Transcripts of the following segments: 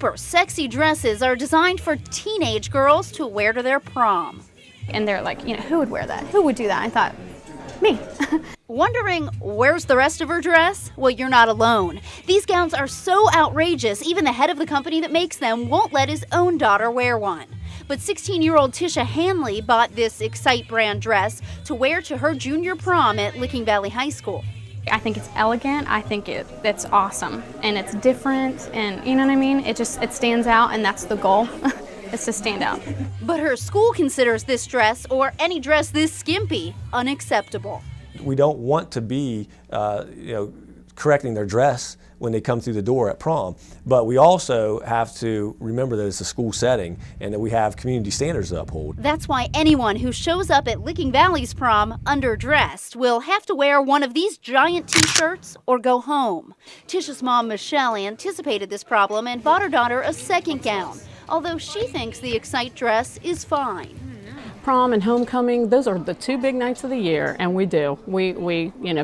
super sexy dresses are designed for teenage girls to wear to their prom. And they're like, who would wear that? Who would do that? I thought, me. Wondering where's the rest of her dress? Well, you're not alone. These gowns are so outrageous, even the head of the company that makes them won't let his own daughter wear one. But 16-year-old Tisha Hanley bought this Excite brand dress to wear to her junior prom at Licking Valley High School. I think it's elegant. I think it's awesome, and it's different, and you know what I mean? It stands out, and that's the goal. Is to stand out. But her school considers this dress, or any dress this skimpy, unacceptable. We don't want to be, correcting their dress when they come through the door at prom, but we also have to remember that it's a school setting and that we have community standards to uphold. That's why anyone who shows up at Licking Valley's prom underdressed will have to wear one of these giant t-shirts or go home. Tisha's mom, Michelle, anticipated this problem and bought her daughter a second gown, although she thinks the Excite dress is fine. Prom and homecoming, those are the two big nights of the year, and we do. We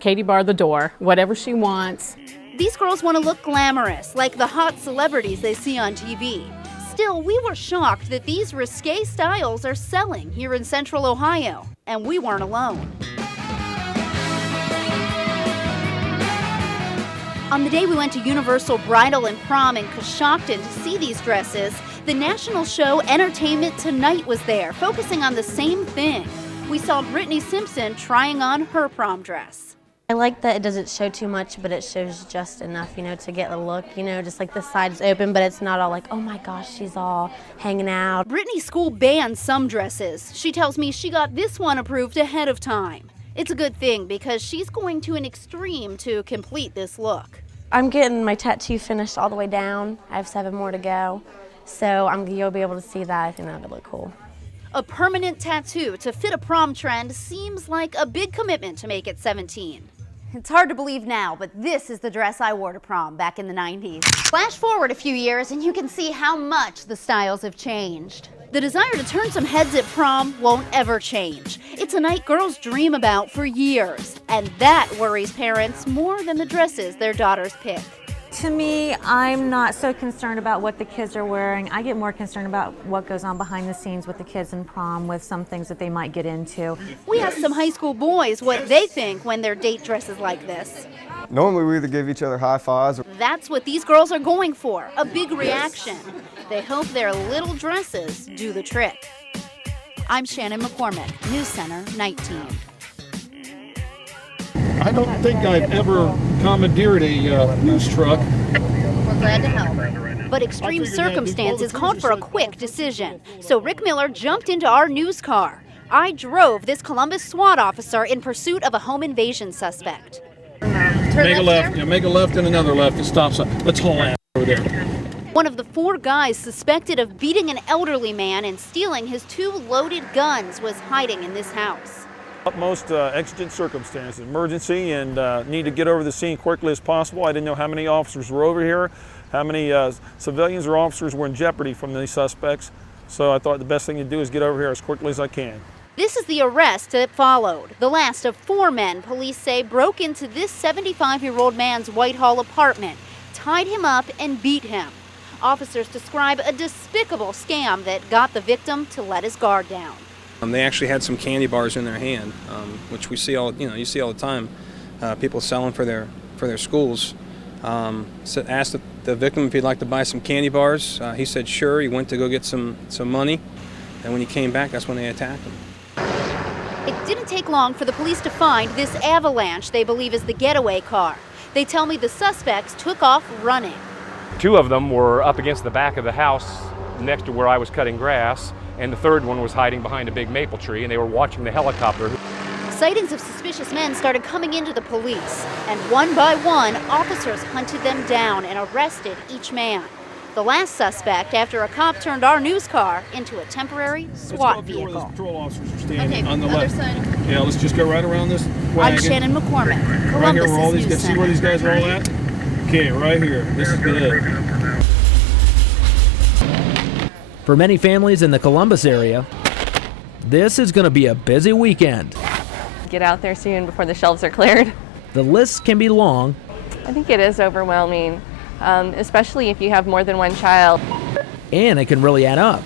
Katie bar the door, whatever she wants. These girls want to look glamorous, like the hot celebrities they see on TV. Still, we were shocked that these risque styles are selling here in Central Ohio, and we weren't alone. On the day we went to Universal Bridal and Prom in Coshocton to see these dresses, the national show Entertainment Tonight was there, focusing on the same thing. We saw Brittany Simpson trying on her prom dress. I like that it doesn't show too much, but it shows just enough, to get a look, just like the sides open, but it's not all like, oh my gosh, she's all hanging out. Brittany's school bans some dresses. She tells me she got this one approved ahead of time. It's a good thing because she's going to an extreme to complete this look. I'm getting my tattoo finished all the way down. I have 7 more to go. So you'll be able to see that. I think that would look cool. A permanent tattoo to fit a prom trend seems like a big commitment to make at 17. It's hard to believe now, but this is the dress I wore to prom back in the 90s. Flash forward a few years and you can see how much the styles have changed. The desire to turn some heads at prom won't ever change. It's a night girls dream about for years, and that worries parents more than the dresses their daughters pick. To me, I'm not so concerned about what the kids are wearing. I get more concerned about what goes on behind the scenes with the kids in prom, with some things that they might get into. We asked some high school boys what they think when their date dresses like this. Normally we either give each other high fives. That's what these girls are going for, a big reaction. They hope their little dresses do the trick. I'm Shannon McCormick, News Center, Night Team. I don't think I've ever commandeered a news truck. We're glad to help. But extreme circumstances called for a quick decision. So Rick Miller jumped into our news car. I drove this Columbus SWAT officer in pursuit of a home invasion suspect. Make a left, make a left and another left and stop sign. Let's haul ass over there. One of the 4 guys suspected of beating an elderly man and stealing his 2 loaded guns was hiding in this house. Utmost exigent circumstances, emergency, and need to get over the scene quickly as possible. I didn't know how many officers were over here, how many civilians or officers were in jeopardy from these suspects. So I thought the best thing to do is get over here as quickly as I can. This is the arrest that followed. The last of 4 men police say broke into this 75-year-old man's Whitehall apartment, tied him up, and beat him. Officers describe a despicable scam that got the victim to let his guard down. They actually had some candy bars in their hand, which we see you see all the time. People selling for their schools. So asked the victim if he'd like to buy some candy bars. He said sure. He went to go get some money, and when he came back, that's when they attacked him. It didn't take long for the police to find this Avalanche they believe is the getaway car. They tell me the suspects took off running. 2 of them were up against the back of the house next to where I was cutting grass, and the 3rd one was hiding behind a big maple tree, and they were watching the helicopter. Sightings of suspicious men started coming into the police, and one by one, officers hunted them down and arrested each man. The last suspect, after a cop turned our news car into a temporary SWAT vehicle. Where those patrol officers are standing on the left. Yeah, let's just go right around this wagon. I'm Shannon McCormick, Columbus right here where all these News guys, see where these guys are all at? Okay, right here. This is good. For many families in the Columbus area, this is going to be a busy weekend. Get out there soon before the shelves are cleared. The list can be long. I think it is overwhelming. especially if you have more than one child. And it can really add up.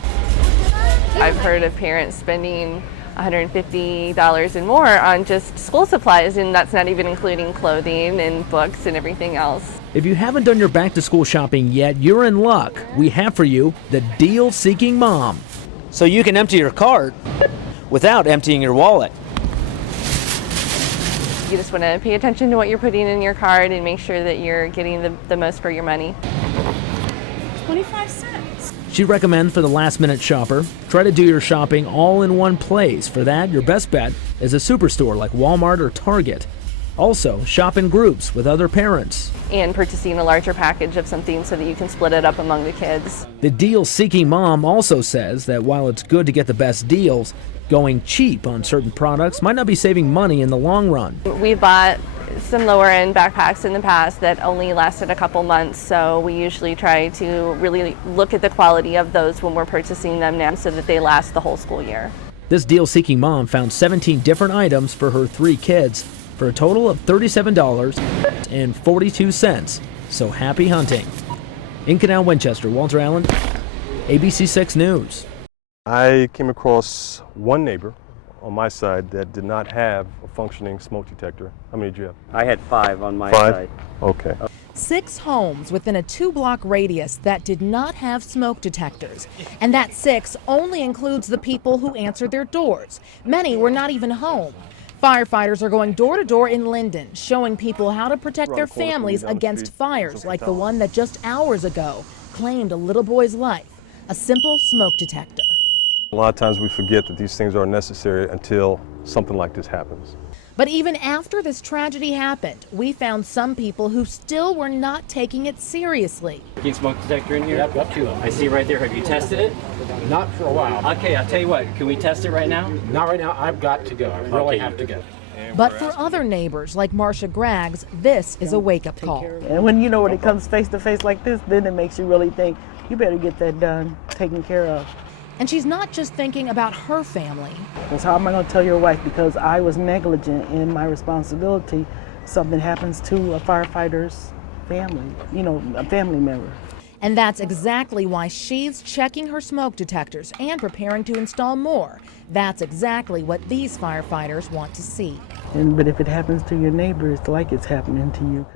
I've heard of parents spending $150 and more on just school supplies, and that's not even including clothing and books and everything else. If you haven't done your back-to-school shopping yet, you're in luck. We have for you the deal-seeking mom. So you can empty your cart without emptying your wallet. You just want to pay attention to what you're putting in your cart and make sure that you're getting the most for your money. 25 cents. She recommends for the last-minute shopper, try to do your shopping all in one place. For that, your best bet is a superstore like Walmart or Target. Also, shop in groups with other parents. And purchasing a larger package of something so that you can split it up among the kids. The deal-seeking mom also says that while it's good to get the best deals, going cheap on certain products might not be saving money in the long run. We bought some lower end backpacks in the past that only lasted a couple months, so we usually try to really look at the quality of those when we're purchasing them now so that they last the whole school year. This deal-seeking mom found 17 different items for her 3 kids for a total of $37.42. So happy hunting. In Canal, Winchester, Walter Allen, ABC 6 News. I came across one neighbor on my side that did not have a functioning smoke detector. How many did you have? I had 5 on my 5? side. Okay. 6 homes within a 2-block radius that did not have smoke detectors. And that 6 only includes the people who answered their doors. Many were not even home. Firefighters are going door to door in Linden, showing people how to protect their families against fires like the one that just hours ago claimed a little boy's life. A simple smoke detector. A lot of times we forget that these things are necessary until something like this happens. But even after this tragedy happened, we found some people who still were not taking it seriously. Working smoke detector in here? Yep, up to them. I see right there. Have you tested it? Not for a while. Okay, I'll tell you what. Can we test it right now? Not right now. I've got to go. I really have to go. But for other neighbors like Marcia Graggs, this is a wake-up call. And when it comes face to face like this, then it makes you really think, you better get that done, taken care of. And she's not just thinking about her family. Because how am I going to tell your wife because I was negligent in my responsibility, something happens to a firefighter's family, a family member. And that's exactly why she's checking her smoke detectors and preparing to install more. That's exactly what these firefighters want to see. But if it happens to your neighbor, it's like it's happening to you.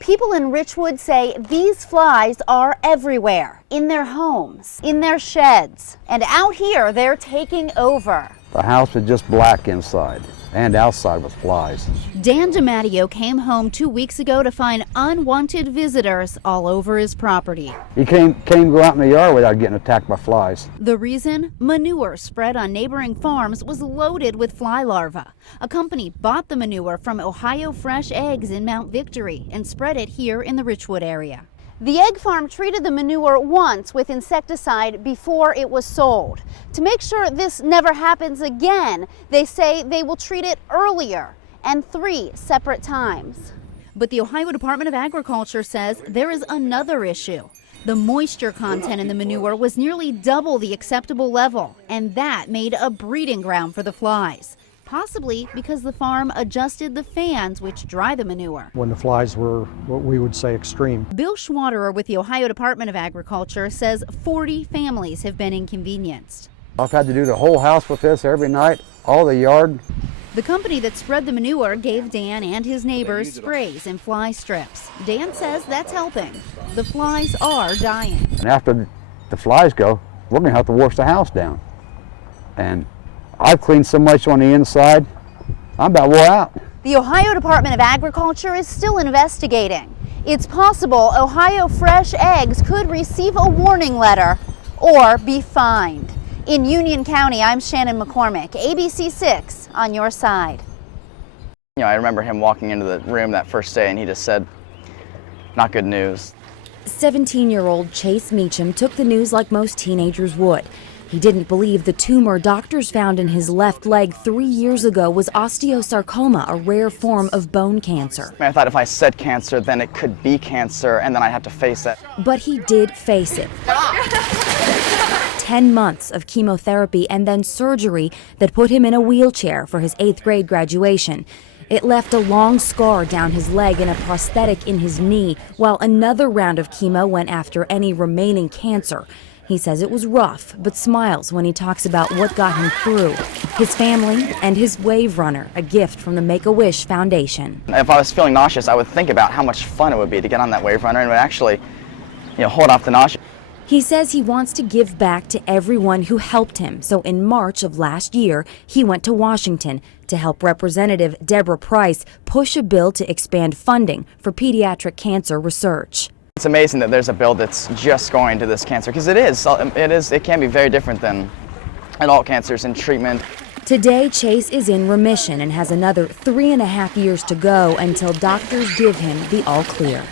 People in Richwood say these flies are everywhere, in their homes, in their sheds, and out here they're taking over. The house was just black inside and outside with flies. Dan DiMatteo came home 2 weeks ago to find unwanted visitors all over his property. He can't go out in the yard without getting attacked by flies. The reason? Manure spread on neighboring farms was loaded with fly larvae. A company bought the manure from Ohio Fresh Eggs in Mount Victory and spread it here in the Richwood area. The egg farm treated the manure once with insecticide before it was sold. To make sure this never happens again, they say they will treat it earlier and 3 separate times. But the Ohio Department of Agriculture says there is another issue. The moisture content in the manure was nearly double the acceptable level, and that made a breeding ground for the flies. Possibly because the farm adjusted the fans which dry the manure. When the flies were what we would say extreme. Bill Schwaderer with the Ohio Department of Agriculture says 40 families have been inconvenienced. I've had to do the whole house with this every night, all the yard. The company that spread the manure gave Dan and his neighbors sprays and fly strips. Dan says that's helping. The flies are dying. And after the flies go, we're going to have to wash the house down. And I've cleaned so much on the inside, I'm about wore out. The Ohio Department of Agriculture is still investigating. It's possible Ohio Fresh Eggs could receive a warning letter or be fined. In Union County, I'm Shannon McCormick, ABC 6 on your side. I remember him walking into the room that first day and he just said, not good news. 17-year-old Chase Meacham took the news like most teenagers would. He didn't believe the tumor doctors found in his left leg 3 years ago was osteosarcoma, a rare form of bone cancer. I thought if I said cancer, then it could be cancer, and then I'd have to face it. But he did face it. 10 months of chemotherapy and then surgery that put him in a wheelchair for his 8th grade graduation. It left a long scar down his leg and a prosthetic in his knee, while another round of chemo went after any remaining cancer. He says it was rough, but smiles when he talks about what got him through. His family and his Wave Runner, a gift from the Make-A-Wish Foundation. If I was feeling nauseous, I would think about how much fun it would be to get on that Wave Runner and would actually, hold off the nausea. He says he wants to give back to everyone who helped him, so in March of last year, he went to Washington to help Representative Deborah Price push a bill to expand funding for pediatric cancer research. It's amazing that there's a bill that's just going to this cancer, because it can be very different than adult cancers in treatment. Today, Chase is in remission and has another 3.5 years to go until doctors give him the all clear.